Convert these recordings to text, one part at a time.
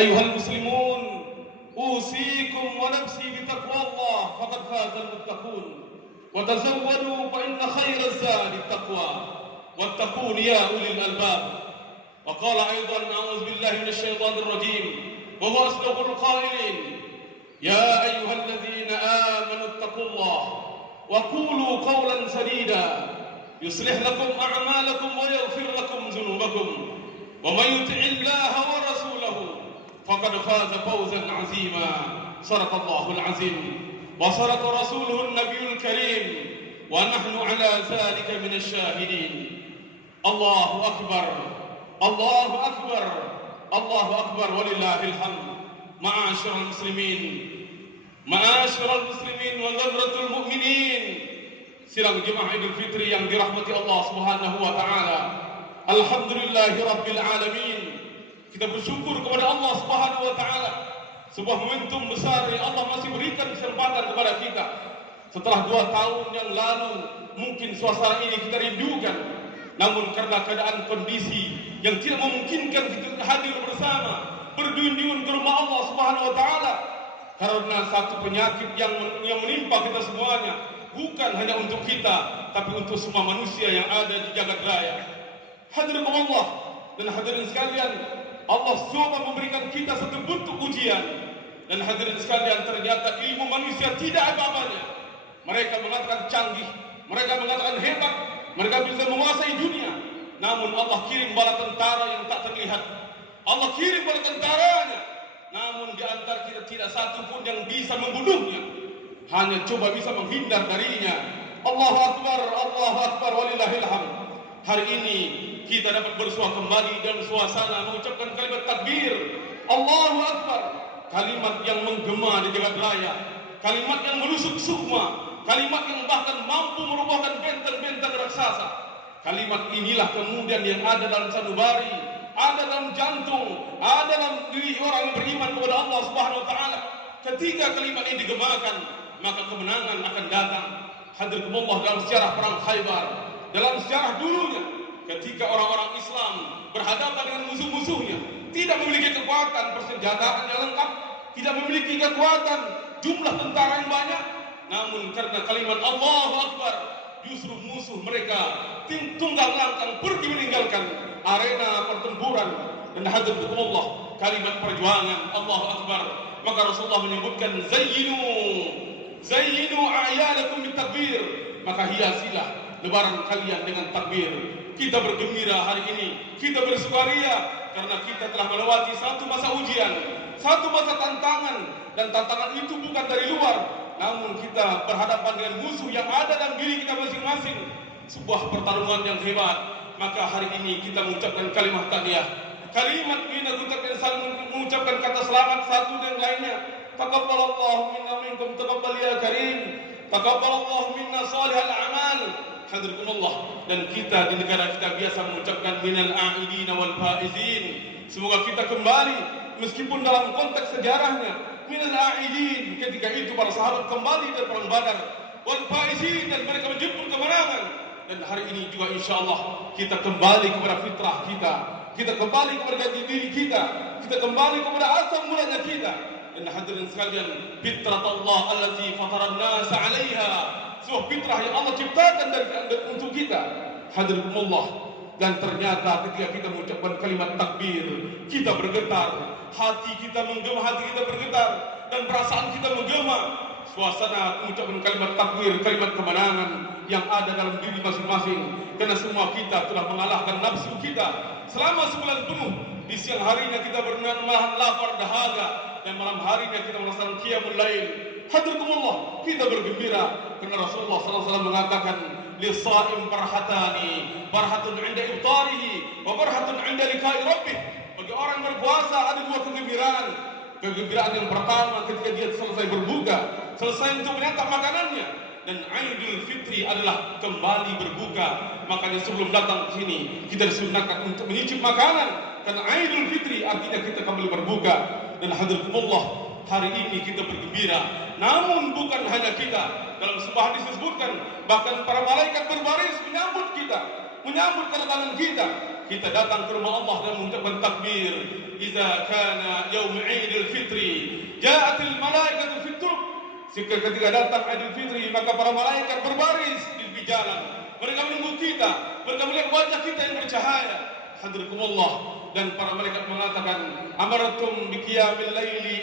أيها المسلمون، أوصيكم ونفسي بتقوى الله فقد فاز المتقون. وتزودوا فإن خير الزاد التقوى واتقون يا أولي الألباب. وقال أيضا: أعوذ بالله من الشيطان الرجيم وهو أصدق القائلين: يا أيها الذين آمنوا اتقوا الله وقولوا قولا سديدا يصلح لكم أعمالكم ويغفر لكم ذنوبكم ومن يطع الله ورسوله فقد فاز فوزا عظيما. صدق الله العظيم وصدق رسوله النبي الكريم ونحن على ذلك من الشاهدين. الله أكبر، الله أكبر، الله أكبر ولله الحمد. معاشر المسلمين wa zamratul mu'minin, sidang jemaah Idul Fitri yang dirahmati Allah Subhanahu wa taala. Alhamdulillahi rabbil alamin. Kita bersyukur kepada Allah Subhanahu wa taala, sebuah momentum besar yang Allah masih berikan kesempatan kepada kita. Setelah 2 tahun yang lalu mungkin suasana ini kita rindukan, namun karena keadaan kondisi yang tidak memungkinkan kita hadir bersama berduyun-duyun ke rumah Allah Subhanahu wa taala karena satu penyakit yang menimpa kita semuanya, bukan hanya untuk kita tapi untuk semua manusia yang ada di jagat raya. Hadirin Allah dan hadirin sekalian, Allah coba memberikan kita satu bentuk ujian. Dan hadirin sekalian, ternyata ilmu manusia tidak apa-apanya. Mereka mengatakan canggih, mereka mengatakan hebat, mereka bisa menguasai dunia. Namun Allah kirim bala tentara yang tak terlihat. Allah kirim bala tentaranya, namun di antara kita tidak satu pun yang bisa membunuhnya, hanya coba bisa menghindar darinya. Allahu Akbar, walillahil hamd. Hari ini kita dapat bersua kembali dalam suasana mengucapkan kalimat takbir. Allahu Akbar, kalimat yang menggema di jagat raya, kalimat yang menusuk sukma, kalimat yang bahkan mampu merupakan benteng-benteng raksasa. Kalimat inilah kemudian yang ada dalam sanubari, ada dalam jantung, ada dalam diri orang yang beriman kepada Allah Subhanahu wa taala. Ketika kalimat ini digemakan, maka kemenangan akan datang. Hadirkumullah, dalam sejarah perang Khaybar, dalam sejarah dulunya, ketika orang-orang Islam berhadapan dengan musuh-musuhnya, tidak memiliki kekuatan persenjataan yang lengkap, tidak memiliki kekuatan jumlah tentara yang banyak, namun karena kalimat Allahu Akbar, justru musuh mereka tunggang langkang pergi meninggalkan arena pertempuran. Dan hadirkumullah, kalimat perjuangan Allahu Akbar, maka Rasulullah menyebutkan zayyinu a'yadakum bitakbir, maka hiasilah lebaran kalian dengan takbir. Kita bergembira hari ini, kita bersukaria karena kita telah melewati satu masa ujian, satu masa tantangan, dan tantangan itu bukan dari luar, namun kita berhadapan dengan musuh yang ada dalam diri kita masing-masing, sebuah pertarungan yang hebat. Maka hari ini kita mengucapkan kalimat tahliyah, kalimat kita saling mengucapkan kata selamat satu dengan lainnya. Taqabbalallahu minna minkum taqabbal ya karim, taqabbalallahu minna salihal a'mal. Hadirkumullah, dan kita di negara kita biasa mengucapkan minal a'idin wal faizin. Semoga kita kembali, meskipun dalam konteks sejarahnya minal a'idin, ketika itu para sahabat kembali dari perang Badar, wal faizin, dan mereka menjemput kemenangan. Dan hari ini juga insyaallah kita kembali kepada fitrah kita kembali kepada jati diri kita kembali kepada asal mulanya kita. Dan hadirin sekalian, fitrah Allah allati fataran nas 'alaiha, sebuah fitrah yang Allah ciptakan untuk kita. Hadirkumullah, dan ternyata ketika kita mengucapkan kalimat takbir, kita bergetar, hati kita menggema, hati kita bergetar, dan perasaan kita menggema. Suasana mengucapkan kalimat takbir, kalimat kemenangan yang ada dalam diri masing-masing, karena semua kita telah mengalahkan nafsu kita selama sebulan penuh. Di siang harinya kita menahan lapar dahaga, dan malam harinya kita melaksanakan qiyamul lail. Hadirkumullah, kita bergembira karena Rasulullah SAW mengatakan, lis-sha'im farhatani, farhatun 'inda iftarihi wa farhatun 'inda liqa'i rabbih. Bagi orang berpuasa ada 2 kegembiraan. Kegembiraan yang pertama ketika dia selesai berbuka, selesai untuk menyantap makanannya. Dan Idul Fitri adalah kembali berbuka. Makanya sebelum datang ke sini kita disunahkan untuk menyicip makanan, karena Idul Fitri artinya kita kembali berbuka. Dan hadirkumullah, hari ini kita bergembira. Namun bukan hanya kita. Dalam sebuah hadis disebutkan, bahkan para malaikat berbaris menyambut kita, menyambut kedatangan kita. kita datang ke rumah Allah dan mengucapkan takbir. Idza kana yaum Idul Fitri, ja'atil malaikatu fit turb. Ketika datang Idul Fitri, maka para malaikat berbaris di jalan. Mereka menunggu kita, mereka melihat wajah kita yang bercahaya. Hadirakumullah, dan para malaikat mengatakan, amartum bi qiyamil laili.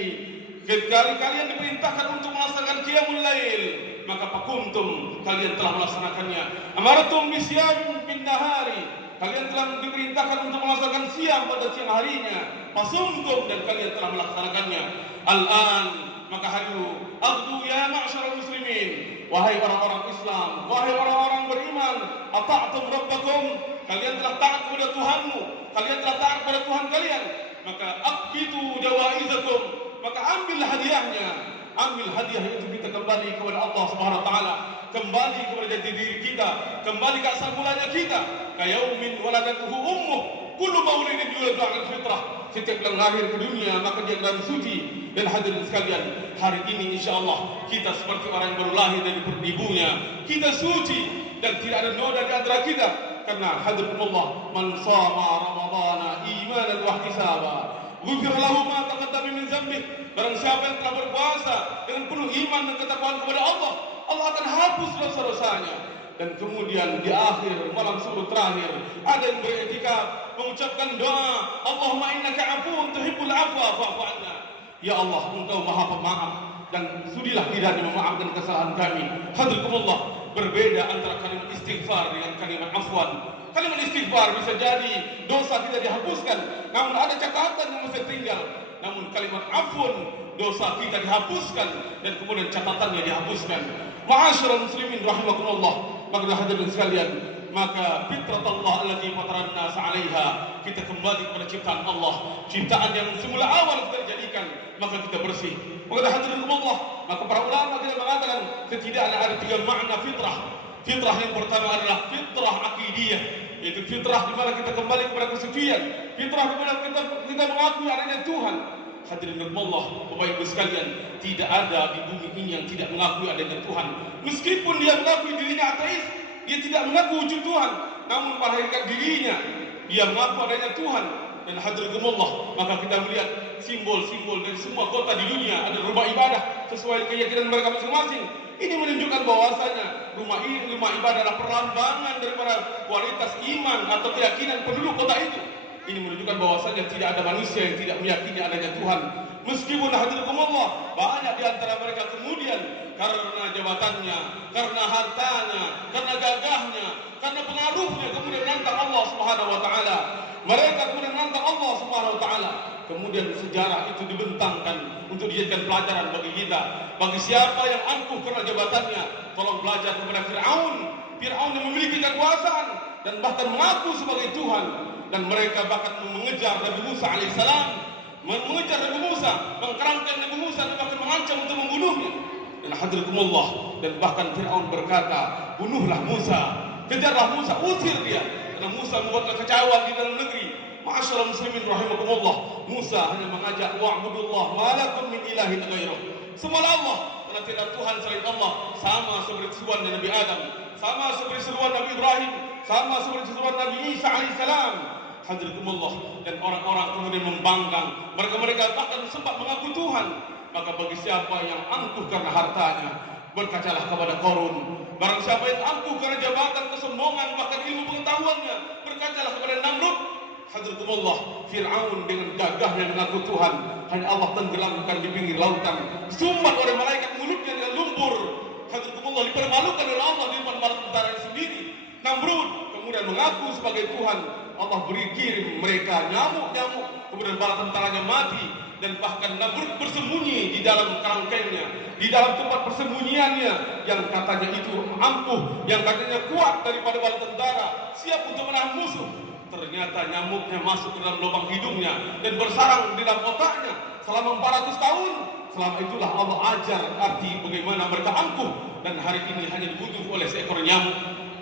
Kalian diperintahkan untuk melaksanakan qiyamul lail, maka fakuntum, kalian telah melaksanakannya. Amartum bi siyamin bin nahari, kalian telah diperintahkan untuk melaksanakan siang pada siang harinya. Fasumtum, dan kalian telah melaksanakannya. Al-an, maka hayu aghdu ya ma'syarul muslimin, wahai orang-orang Islam, wahai orang-orang beriman, ata'tum rabbakum, kalian telah taat kepada Tuhanmu, kalian telah taat kepada Tuhan kalian, maka aqbitu jawaizakum, maka ambil hadiahnya. Ambil hadiah itu, kita kembali kepada Allah Subhanahu wa taala, kembali kepada jati diri kita, kembali ke asal mulanya kita. Kayaumin waladatuhu ummuh, kullu maulidin yuladu 'alal fitrah. Setiap yang lahir ke dunia maka dia berada suci. Dan hadirin sekalian, hari ini insyaallah kita seperti orang yang baru lahir dari perut ibunya. Kita suci dan tidak ada noda di antara kita. Karena hadirakumullah, man shama ramadhana imanan wa ihtisaba, ghufir lahu ma taqaddama min dzambih. Barang siapa yang telah berpuasa dengan penuh iman dan ketakwaan kepada Allah, Allah akan hapus dosa-dosanya. Dan kemudian di akhir malam subuh terakhir ada yang beriktikaf mengucapkan doa, Allahumma innaka afuwun tuhibbul afwa fa'fu 'anna. Ya Allah, Engkau Maha Pemaaf dan sudilah kiranya memaafkan kesalahan kami. Hadirakumullah, berbeda antara kalimat istighfar dengan kalimat afwan. Kalimat istighfar bisa jadi dosa kita dihapuskan, namun ada catatan yang masih tinggal. Namun kalimat afun, dosa kita dihapuskan dan kemudian catatannya dihapuskan. Ma'asyiral muslimin rahimakumullah. Maka hadirin sekalian, maka fitrat Allah allati fataran nas 'alaiha, kita kembali kepada ciptaan Allah, ciptaan yang semula awal kita dijadikan, maka kita bersih. Maka hadirin Allah, maka para ulama kita mengatakan setidaknya ada 3 makna fitrah. Fitrah yang pertama adalah fitrah akidiyah, yaitu fitrah di mana kita kembali kepada kesucian, fitrah di mana kita mengakui adanya Tuhan. Hadirin Allah, Bapak Ibu sekalian, tidak ada di bumi ini yang tidak mengakui adanya Tuhan. Meskipun dia mengakui dirinya ateis, dia tidak mengaku wujud Tuhan, namun pada hakikat dirinya dia mengaku adanya Tuhan. Dan hadirin Allah, maka kita melihat simbol-simbol dari semua kota di dunia ada rumah ibadah sesuai keyakinan mereka masing-masing. Ini menunjukkan bahwasanya rumah ibadah adalah perlambangan daripada kualitas iman atau keyakinan penduduk kota itu. Ini menunjukkan bahwasanya tidak ada manusia yang tidak meyakini adanya Tuhan. Meskipun hadirakumullah, banyak di antara mereka kemudian karena jabatannya, karena hartanya, karena gagahnya, karena pengaruhnya kemudian menantang Allah Subhanahu wa taala. Mereka kemudian menantang Allah Subhanahu wa taala. Kemudian sejarah itu dibentangkan untuk dijadikan pelajaran bagi kita. Bagi siapa yang angkuh karena jabatannya, tolong belajar kepada Fir'aun. Fir'aun yang memiliki kekuasaan dan bahkan mengaku sebagai Tuhan. Dan mereka bahkan mengejar Nabi Musa alaihissalam, mengejar Nabi Musa, mengkerangkan Nabi Musa dan bahkan mengancam untuk membunuhnya. Dan hadirakumullah, dan bahkan Fir'aun berkata, bunuhlah Musa, kejarlah Musa, usir dia, karena Musa membuat kekacauan di dalam negeri. Ma'asyiral muslimin rahimakumullah, Musa hanya mengajak wa'budullah ma lakum min ilahin ghairuh. Semuanya Allah, karena tidak Tuhan selain Allah. Sama seperti seruan Nabi Adam, sama seperti seruan Nabi Ibrahim, sama seperti seruan Nabi Isa alaihissalam. Hadirakumullah, dan orang-orang kemudian membangkang. Mereka bahkan sempat mengaku Tuhan. Maka bagi siapa yang angkuh karena hartanya, berkacalah kepada Qarun. Barang siapa yang angkuh karena jabatan, kesombongan, bahkan ilmu pengetahuannya, berkacalah kepada Namrud. Hadirakumullah, Fir'aun dengan gagahnya mengaku Tuhan, hanya Allah tenggelamkan di pinggir lautan, sumbat oleh malaikat mulutnya dengan lumpur. Hadirakumullah, dipermalukan oleh Allah di depan bala tentaranya sendiri. Namrud kemudian mengaku sebagai Tuhan. Allah beri kirim mereka nyamuk-nyamuk, kemudian bala tentaranya mati. Dan bahkan Namrud bersembunyi di dalam kerangkengnya, di dalam tempat persembunyiannya yang katanya itu ampuh, yang katanya kuat daripada bala tentara, siap untuk menahan musuh. Ternyata nyamuknya masuk ke dalam lubang hidungnya dan bersarang di dalam otaknya selama 400 tahun. Selama itulah Allah ajar arti bagaimana mereka ampuh, dan hari ini hanya dibunuh oleh seekor nyamuk.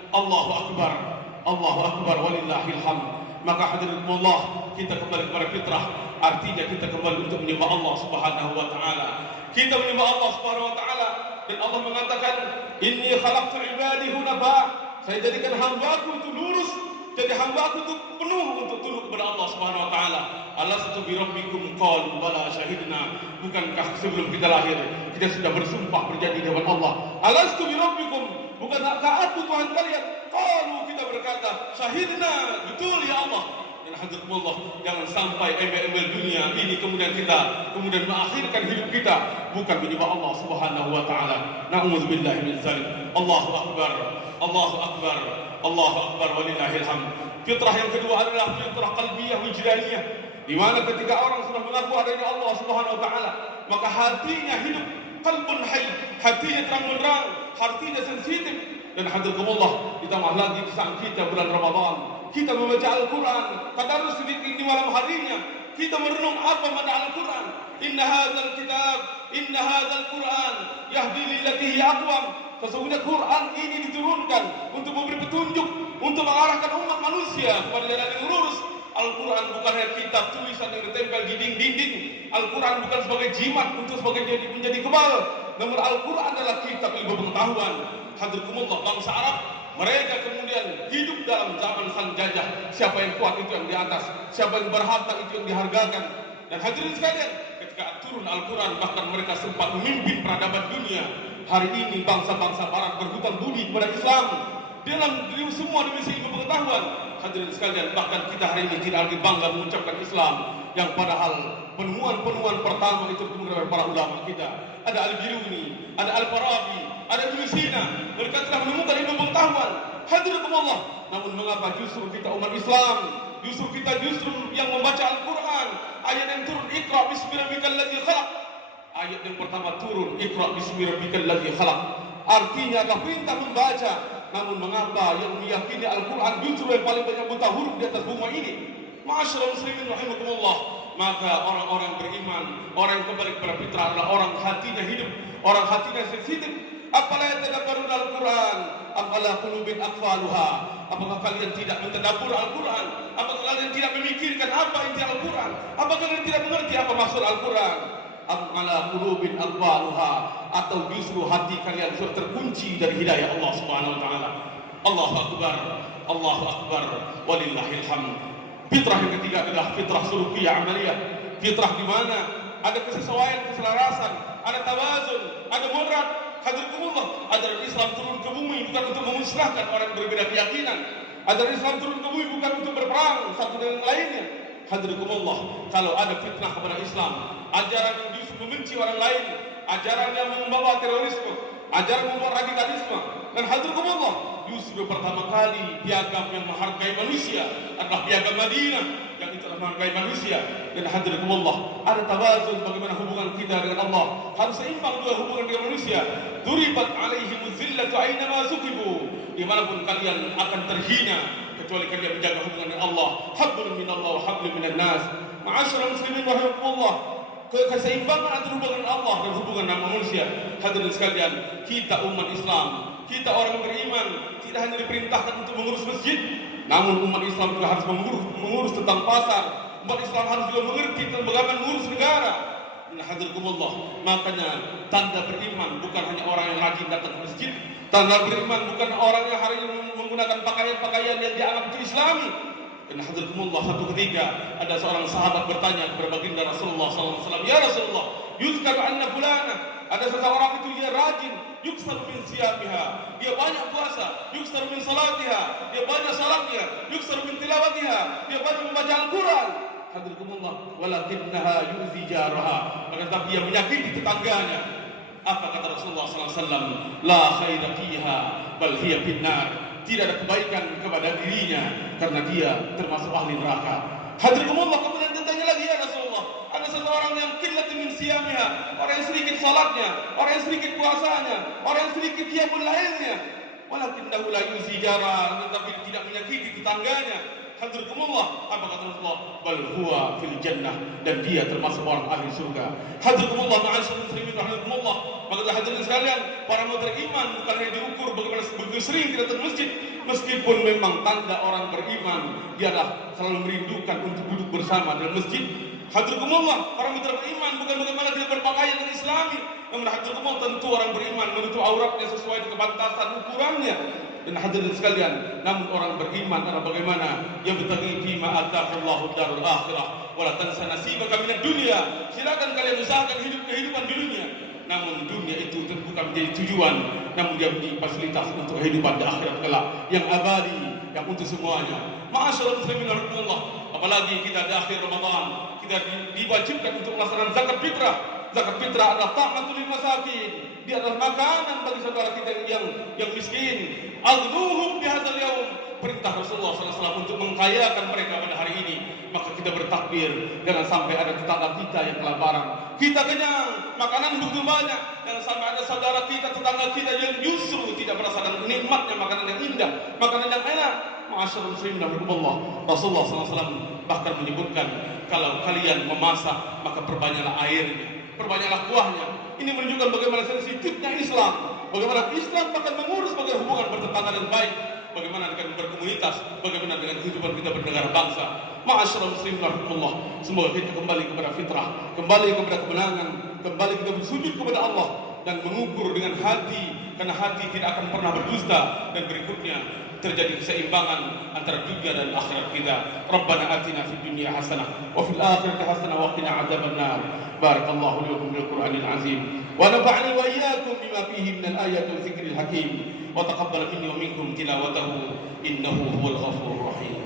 Allahu Akbar, Allahu Akbar, walillahil hamd. Maka hadiratullah, kita kembali kepada fitrah. Artinya kita kembali untuk menyembah Allah Subhanahu wa taala. Kita menyembah Allah Subhanahu wa taala, dan Allah mengatakan, "Inni khalaqtu ibadi hunafa." Saya jadikan hamba-Ku itu lurus, Jadi hamba aku itu penuh untuk tunduk kepada Allah Subhanahu wa taala. Alastu bi rabbikum qalu bala syahidna. Bukankah sebelum kita lahir kita sudah bersumpah berjanji dengan Allah? Alastu bi rabbikum, bukankah aku Tuhan kalian? Qalu, kita berkata syahidna, betul ya Allah. Dan hadirullah, jangan sampai embel-embel dunia ini kemudian mengakhirkan hidup kita bukan menyembah Allah Subhanahu wa taala. Na'udzubillahi min dzalik. Allahu akbar. Allahu akbar. Allahu akbar walillahil hamd. Fitrah yang kedua adalah fitrah qalbiyah wijdaniyah, di mana ketika orang sudah mengaku adanya Allah Subhanahu wa taala, maka hatinya hidup, qalbun hayy, hatinya terang-menerang, hatinya sensitif. Dan hadirullah, ditambah lagi di saat kita bulan Ramadan, kita membaca Al-Quran, tadarus sedikit di malam harinya, kita merenung apa makna Al-Quran. Inna hadzal Quran yahdi lillati hiya aqwam. Sesungguhnya Quran ini diturunkan untuk memberi petunjuk, untuk mengarahkan umat manusia kepada jalan yang lurus. Al-Quran bukanlah kitab tulisan yang ditempel di dinding. Al-Quran bukan sebagai jimat untuk menjadi kebal. Namun Al-Quran adalah kitab ilmu pengetahuan. Hadirkumullah, bangsa Arab, mereka kemudian hidup dalam zaman sang jajah. Siapa yang kuat itu yang di atas, siapa yang berharta itu yang dihargakan. Dan hadirin sekalian, ketika turun Al-Quran, bahkan mereka sempat memimpin peradaban dunia. Hari ini bangsa-bangsa barat berhutang budi kepada Islam dalam semua dimensi ilmu pengetahuan. Hadirin sekalian, bahkan kita hari ini tidak lagi bangga mengucapkan Islam, yang padahal penemuan-penemuan pertama itu kemudian para ulama kita. Ada Al-Biruni, ada Al-Farabi, ada Ibnu Sina. Mereka telah menemukan ilmu pengetahuan. Hadirullah. Namun mengapa justru kita umat Islam, justru yang membaca Al-Quran, ayat yang turun Iqra bismi rabbikal ladzi khalaq. Ayat yang pertama turun Iqra bismi rabbikal ladzi khalaq. Artinya adalah perintah membaca. Namun mengapa yang meyakini Al-Quran justru yang paling banyak buta huruf di atas bumi ini? Ma'asyiral muslimin rahimakumullah. Maka orang-orang beriman, orang yang kembali kepada fitrah adalah orang hatinya hidup, orang hatinya sensitif. Apalah yatadabbarun Al-Quran, apalah qulubin aqfaluha. Apakah kalian tidak mentadabbur Al-Quran? Apakah kalian tidak memikirkan apa inti Al-Quran? Apakah kalian tidak mengerti apa maksud Al-Quran? Apalah qulubin aqfaluha, atau justru hati kalian sudah terkunci dari hidayah Allah Subhanahu wa taala. Allahu akbar. Allahu akbar walillahil hamd. Fitrah yang ketiga adalah fitrah sulukiyah amaliyah. Fitrah di mana ada kesesuaian, keselarasan, ada tawazun, ada mudrat. Hadirkumullah, ajaran Islam turun ke bumi bukan untuk memusnahkan orang yang berbeda keyakinan. Ajaran Islam turun ke bumi bukan untuk berperang satu dengan lainnya. Hadirkumullah, kalau ada fitnah kepada Islam, ajaran yang justru membenci orang lain, ajaran yang membawa terorisme, ajaran yang membawa radikalisme, dan hadirkumullah, justru pertama kali piagam yang menghargai manusia adalah piagam Madinah, yang itu adalah menghargai manusia. Dan hadirkumullah, ada tawazun bagaimana hubungan kita dengan Allah, harus seimbang dua hubungan dengan manusia. Duribat alaihimuz zillatu ainama sukibu, dimanapun kalian akan terhina kecuali kalian menjaga hubungan dengan Allah. Hablum minallah wa hablum minan nas. Ma'asyiral muslimin rahimakumullah, keseimbangan antara hubungan Allah dan hubungan dengan manusia. Hadirin sekalian, kita umat Islam, kita orang beriman, tidak hanya diperintahkan untuk mengurus masjid, namun umat Islam juga harus mengurus tentang pasar. Umat Islam harus juga mengerti tentang bagaimana mengurus negara. Hadirkumullah, makanya tanda beriman bukan hanya orang yang rajin datang ke masjid. Tanda beriman bukan orang yang hari ini menggunakan pakaian-pakaian yang dianggap itu Islami. Dan hadirkumullah, satu ketika ada seorang sahabat bertanya kepada baginda Rasulullah SAW, ya Rasulullah, yuzkaru anna fulana, ada seseorang itu dia rajin, yuksaru min siyamiha, dia banyak puasa, yuksaru min salatiha, dia banyak salatnya, yuksaru min tilawatiha, dia banyak membaca Al-Quran. Hadirkumullah, walakinnaha yuzi jaraha, akan tapi dia menyakiti tetangganya. Apa kata Rasulullah SAW? La khaira fiha bal hiya finnar. Tidak ada kebaikan kepada dirinya karena dia termasuk ahli neraka. Hadirkumullah, kemudian ditanya lagi, ya Rasulullah, ada seseorang yang qillatun min siyamiha, orang yang sedikit salatnya, orang yang sedikit puasanya, orang yang sedikit qiyamul lailnya, walakinnahu la yuzi jara, tetapi tidak menyakiti tetangganya. Hadirkumullah, apa kata Rasulullah? Bal huwa fil jannah, dan dia termasuk orang ahli surga. Hadirkumullah, ma'asyiral muslimin rahimakumullah. Maka hadirin sekalian, para beriman bukan hanya diukur bagaimana begitu sering kita datang masjid, meskipun memang tanda orang beriman dia adalah selalu merindukan untuk duduk bersama dalam masjid. Hadirkumullah, orang beriman bukan bagaimana dia berpakaian yang Islami, namun hadirkumullah tentu orang beriman menutup auratnya sesuai dengan kepantasan ukurannya. dan hadirin sekalian, namun orang beriman adalah bagaimana? Yabtaghi fima ataqallahu darul akhirah wa la tansa nasibaka minad dunya. Silakan kalian usahakan kehidupan di dunia. Namun dunia itu bukan menjadi tujuan, namun dia menjadi fasilitas untuk kehidupan di akhirat kelak yang abadi, yang untuk semuanya. Ma'asyiral muslimin rahimakumullah, apalagi kita di akhir Ramadan, kita diwajibkan untuk melaksanakan zakat fitrah. Zakat fitrah adalah ta'matul lil masakin. Dia adalah makanan bagi saudara kita yang miskin. Aghnuhum bihadzal yaum. Perintah Rasulullah SAW untuk mengkayakan mereka pada hari ini. Maka kita bertakbir, jangan sampai ada tetangga kita yang kelaparan. Kita kenyang, makanan begitu banyak. Jangan sampai ada saudara kita, tetangga kita yang justru tidak merasakan nikmatnya makanan yang indah, makanan yang enak. Ma'asyiral muslimin rahimakumullah, Rasulullah SAW bahkan menyebutkan, kalau kalian memasak, maka perbanyaklah airnya, perbanyaklah kuahnya. Ini menunjukkan bagaimana sensitifnya Islam, bagaimana Islam akan mengurus bagaimana hubungan bertetangga yang baik, bagaimana dengan berkomunitas, bagaimana dengan kehidupan kita bernegara bangsa. Ma'asyiral muslimin rahimakumullah, semoga kita kembali kepada fitrah, kembali kepada kemenangan, kembali kita bersujud kepada Allah dan mengukur dengan hati, karena hati tidak akan pernah berdusta, dan berikutnya terjadi keseimbangan antara dunia dan akhirat kita. Rabbana atina fid dunya hasanah wa fil akhirati hasanah wa qina adzabannar. Barakallahu li wa lakum bil Qur'anil azim wa nafa'ani wa iyyakum bima fihi minal ayati wa dzikril hakim wa taqabbal minni wa minkum tilawatahu innahu huwal ghafurur rahim.